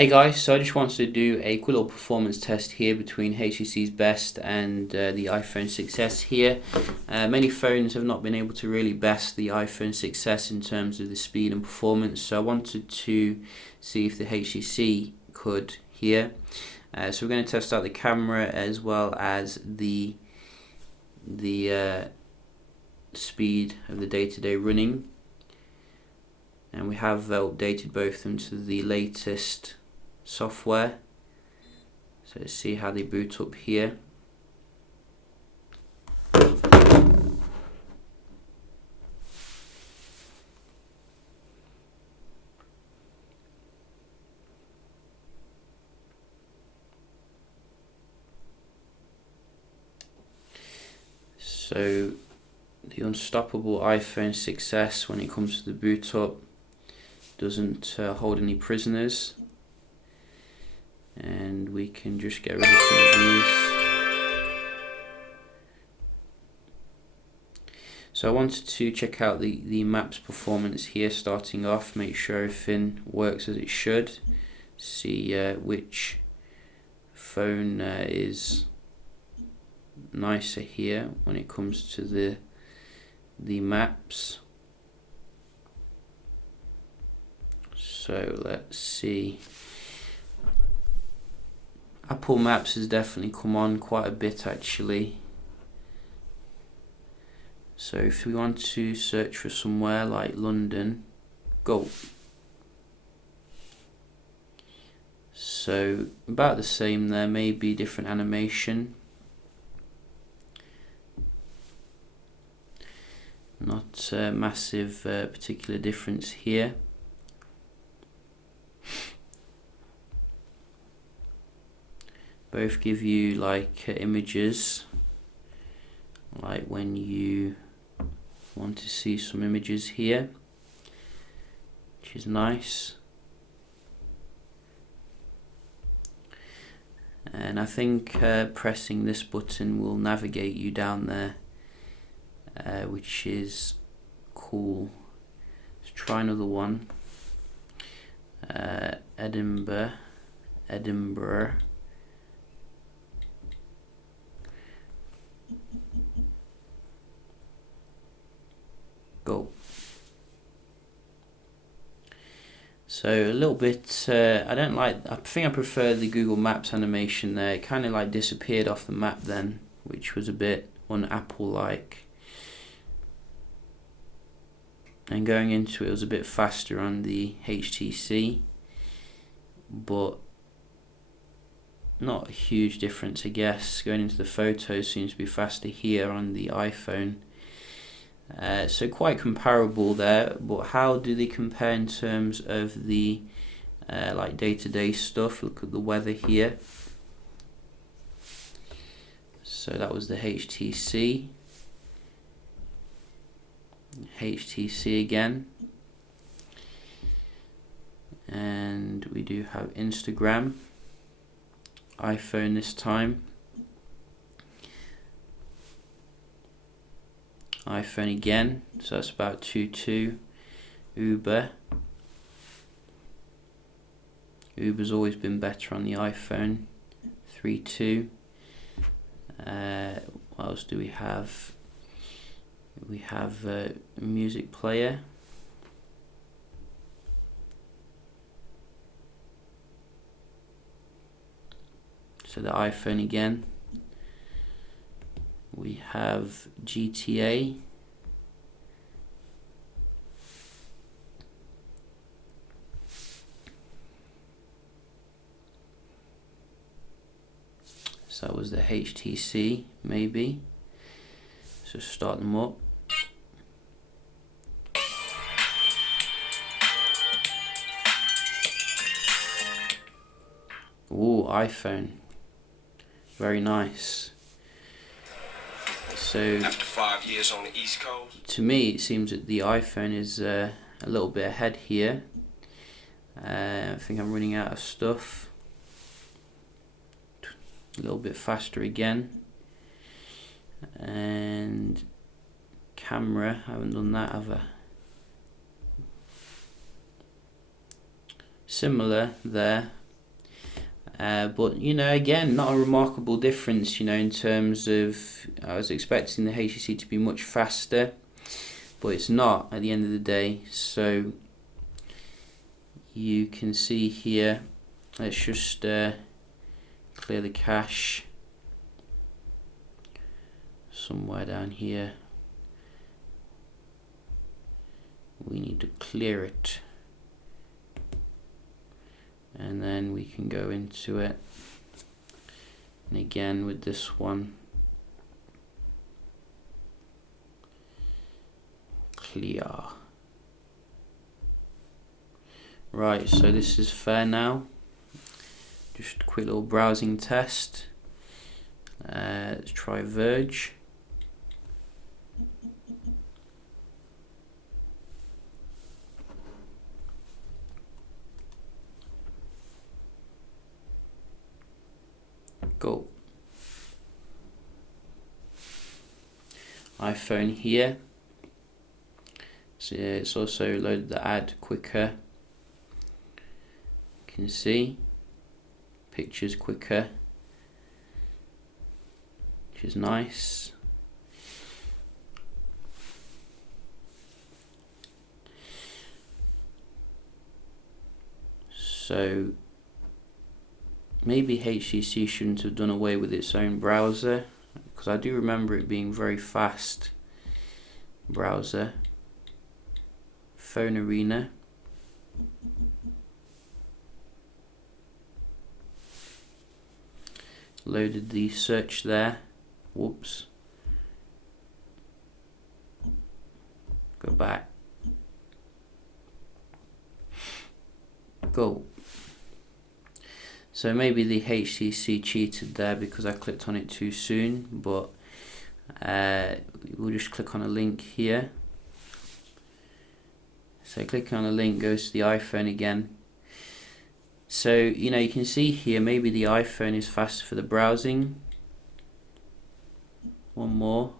Hey guys, so I just wanted to do a quick little performance test here between HTC's best and the iPhone 6s here. Many phones have not been able to really best the iPhone 6s in terms of the speed and performance, so I wanted to see if the HTC could here. So we're going to test out the camera as well as the speed of the day-to-day running, and we have updated both of them to the latest software. So let's see how they boot up here. So the unstoppable iPhone 6s, when it comes to the boot up, doesn't hold any prisoners, and we can just get rid of some of these. So I wanted to check out the maps performance here starting off, make sure everything works as it should, see which phone is nicer here when it comes to the maps. So let's see. Apple Maps has definitely come on quite a bit actually. So if we want to search for somewhere like London, go. So about the same there, maybe different animation. Not a massive particular difference here. Both give you like images, like when you want to see some images here, which is nice. And I think pressing this button will navigate you down there, which is cool. Let's try another one. Edinburgh. Go. So a little bit, I think I prefer the Google Maps animation there. It kind of like disappeared off the map then, which was a bit un-Apple-like. And going into it was a bit faster on the HTC, but not a huge difference I guess. Going into the photos seems to be faster here on the iPhone. So quite comparable there, but how do they compare in terms of the like day-to-day stuff? Look at the weather here. So that was the HTC again, and we do have Instagram, iPhone this time, iPhone again, so that's about 2.2. Uber's always been better on the iPhone, 3.2. What else do we have? We have a music player, so the iPhone again. We have GTA, so that was the HTC maybe. So start them up. Ooh, iPhone, very nice. So after 5 years on the East Coast, to me it seems that the iPhone is a little bit ahead here. I think I'm running out of stuff. A little bit faster again. And camera, I haven't done that, have I? Similar there, But you know, again, not a remarkable difference, you know, in terms of, I was expecting the HTC to be much faster, but it's not at the end of the day. So you can see here, let's just clear the cache somewhere down here. We need to clear it, and then we can go into it. And again with this one, clear. Right, so this is fair now. Just a quick little browsing test. Let's try Verge. Go. iPhone here. So yeah, it's also loaded the ad quicker. You can see pictures quicker, which is nice. So maybe HTC shouldn't have done away with its own browser, because I do remember it being very fast browser. Phone Arena. Loaded the search there. Whoops. Go back. Go. So maybe the HTC cheated there because I clicked on it too soon, but we'll just click on a link here. So clicking on a link goes to the iPhone again. So you know, you can see here maybe the iPhone is faster for the browsing. One more.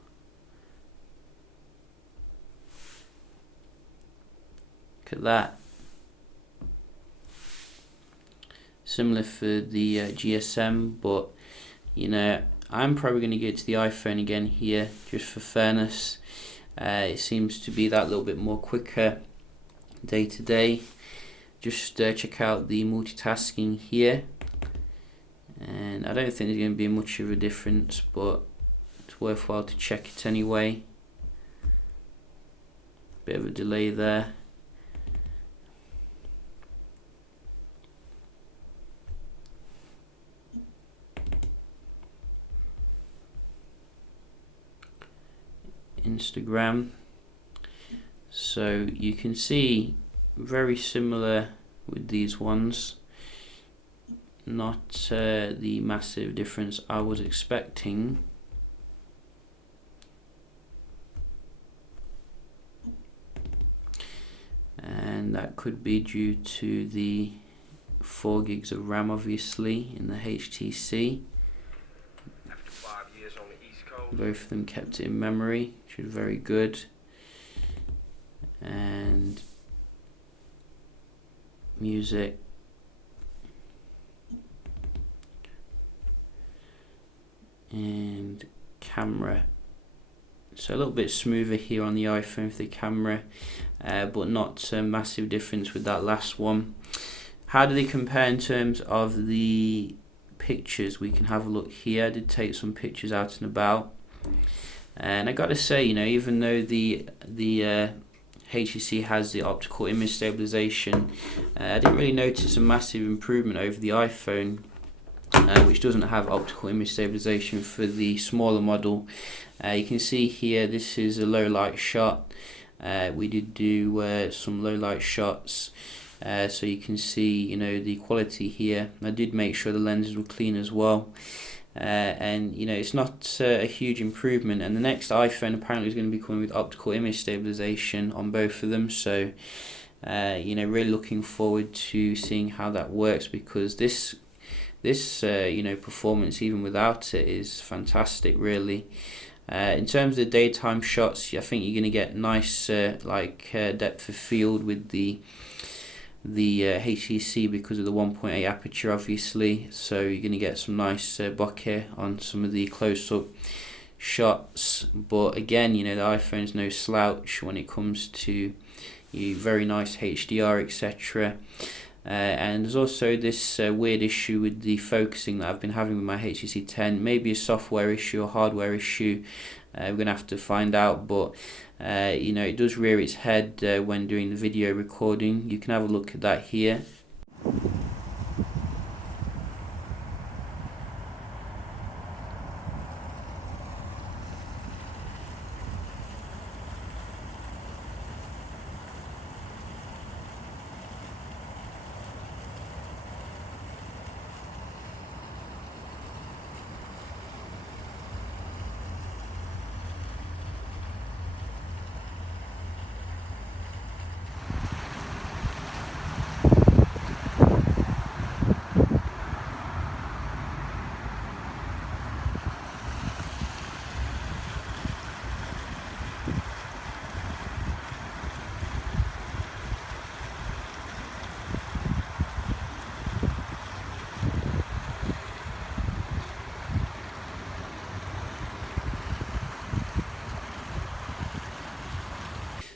Look at that. Similar for the GSM, but you know, I'm probably going to go to the iPhone again here just for fairness. It seems to be that little bit more quicker day to day. Just check out the multitasking here, and I don't think there's going to be much of a difference, but it's worthwhile to check it anyway. Bit of a delay there. Instagram. So you can see very similar with these ones, not the massive difference I was expecting. And that could be due to the 4 gigs of RAM obviously in the HTC. After 5 years on the East Coast. Both of them kept it in memory, which is very good. And music. And camera. So a little bit smoother here on the iPhone for the camera, but not a massive difference with that last one. How do they compare in terms of the pictures? We can have a look here. I did take some pictures out and about, and I gotta say, you know, even though the HTC has the optical image stabilization, I didn't really notice a massive improvement over the iPhone, which doesn't have optical image stabilization for the smaller model. You can see here this is a low light shot. We did do some low light shots, so you can see, you know, the quality here. I did make sure the lenses were clean as well, and you know, it's not a huge improvement. And the next iPhone apparently is going to be coming with optical image stabilization on both of them, so you know, really looking forward to seeing how that works, because this you know, performance even without it is fantastic really. In terms of the daytime shots, I think you're going to get nice depth of field with the the HTC because of the 1.8 aperture, obviously, so you're going to get some nice bokeh on some of the close-up shots. But again, you know, the iPhone's no slouch when it comes to very nice HDR, etc. And there's also this weird issue with the focusing that I've been having with my HTC 10. Maybe a software issue or hardware issue. We're going to have to find out, but you know, it does rear its head when doing the video recording. You can have a look at that here.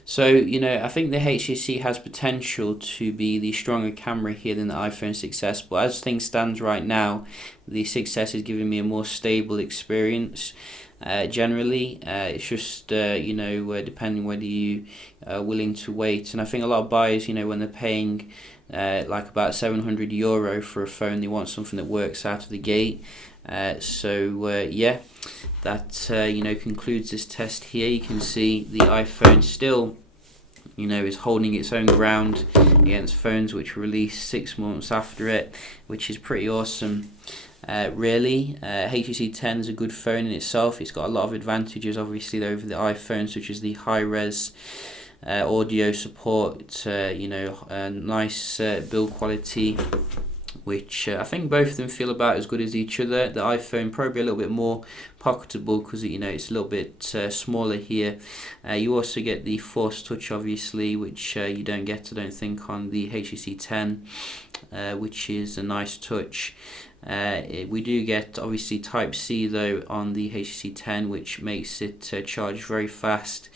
So, you know, I think the HTC has potential to be the stronger camera here than the iPhone 6s, but as things stand right now, the 6s is giving me a more stable experience. Generally, it's just, you know, depending whether you are willing to wait. And I think a lot of buyers, you know, when they're paying like about €700 for a phone, they want something that works out of the gate. Yeah, that you know, concludes this test here. You can see the iPhone still, you know, is holding its own ground against phones which were released 6 months after it, which is pretty awesome. Really, HTC 10 is a good phone in itself. It's got a lot of advantages, obviously, over the iPhone, such as the high-res audio support, you know, nice build quality, which I think both of them feel about as good as each other. The iPhone probably a little bit more pocketable because, you know, it's a little bit smaller here. You also get the Force Touch, obviously, which you don't get, I don't think, on the HTC 10, which is a nice touch. We do get, obviously, Type-C, though, on the HTC 10, which makes it charge very fast.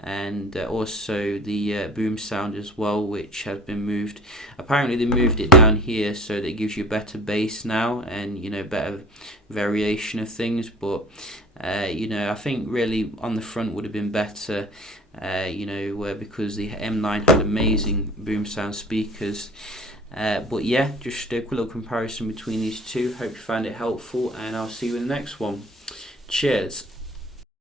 And also the boom sound as well, which has been moved. Apparently they moved it down here so that it gives you better bass now and, you know, better variation of things. But you know, I think really on the front would have been better, you know, because the M9 had amazing boom sound speakers. But yeah, just a quick little comparison between these two. Hope you found it helpful, and I'll see you in the next one. Cheers.